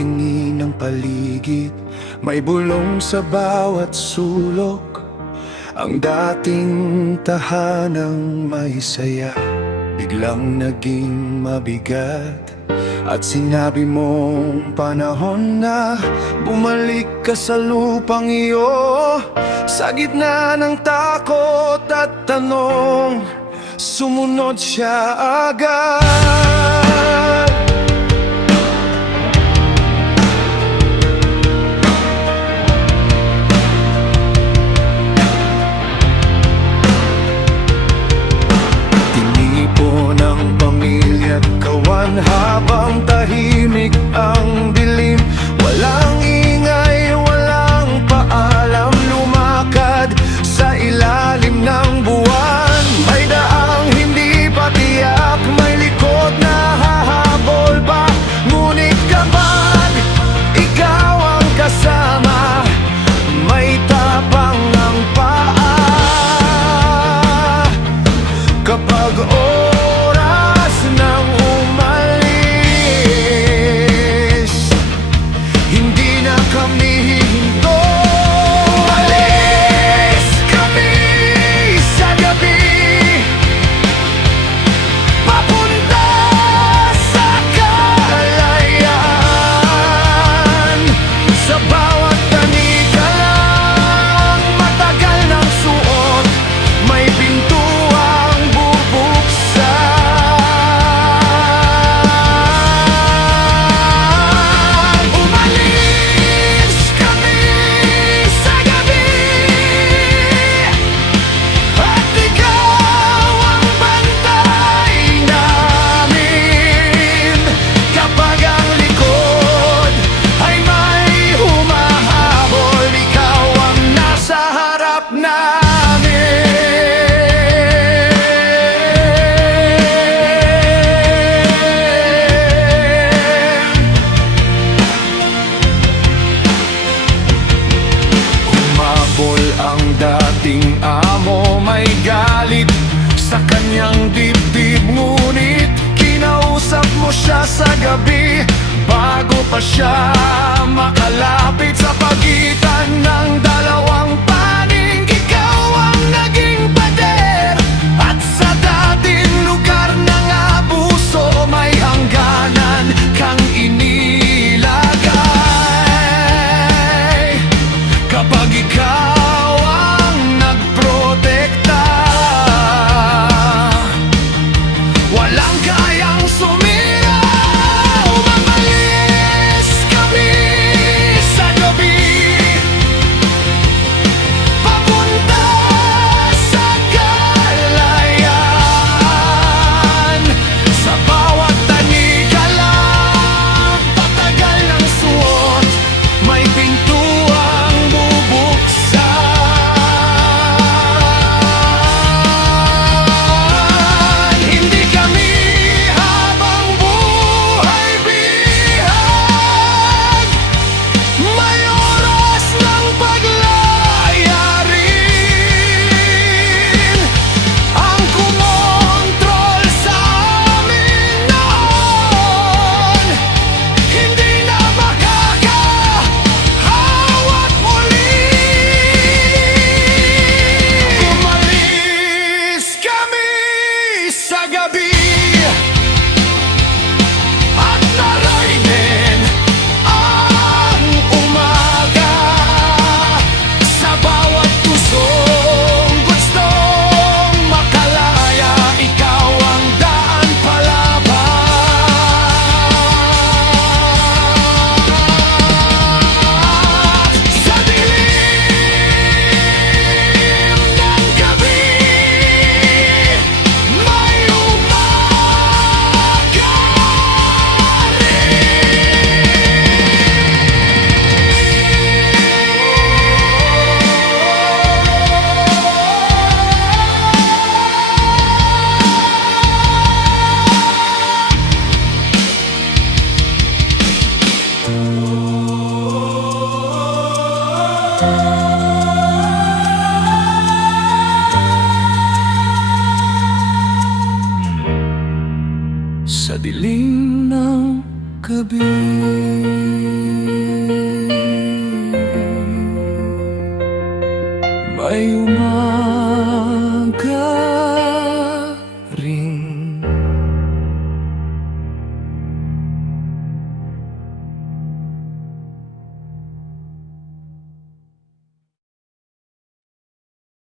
tingin ng paligid, may bulong sa bawat sulok. Ang dating tahanang may saya, biglang naging mabigat. At sinabi mong panahon na bumalik ka sa lupang iyo. Sa gitna ng takot at tanong, sumunod siya agad. Tinipo ng pamilya't kawan habang tahimik ang dilim. Walang ingay, walang paalam, lumakad sa ilalim ng buwan. May daang hindi patiyak, may likod na hahabol pa. Ngunit kapag ikaw ang kasama, may tapang ang paa. Kapag oras nang umalis, hindi na kami hihinto. Umalis kami sa gabi, papunta sa kalayaan. Sa bawat tanikalang matagal ng suot, may pintuang bubuksan. Umalis kami sa gabi, at ikaw ang bantay namin. Kapag ang likod ay may humahabol, ikaw ang nasa harap namin. Humabol ang dating amo, may galit sa kanyang dibdib. Ngunit kinausap mo siya sa gabi, bago pa siya makalapit sa pagitan ng dalawang panig. Ikaw ang naging pader, at sa dating lugar ng abuso, may hangganan kang inilagay. Kapag ikaw ang nagprotekta, walang kayang sumira. Umalis kami sa gabi, papunta sa kalayaan. Sa bawat tanikalang patagal ng suot, may pintuang bubuksan. Hindi kami habang buhay bihag, may oras ng paglaya rin. Ang kumontrol sa amin noon, hindi na makakahawak muli. Umalis kami sa gabi, at naroy din ang umaga. Sa bawat pusong gustong makalaya, ikaw ang daan palaban. Sa dilim ng gabi, may umaga Sa dilim ng gabi. May umaga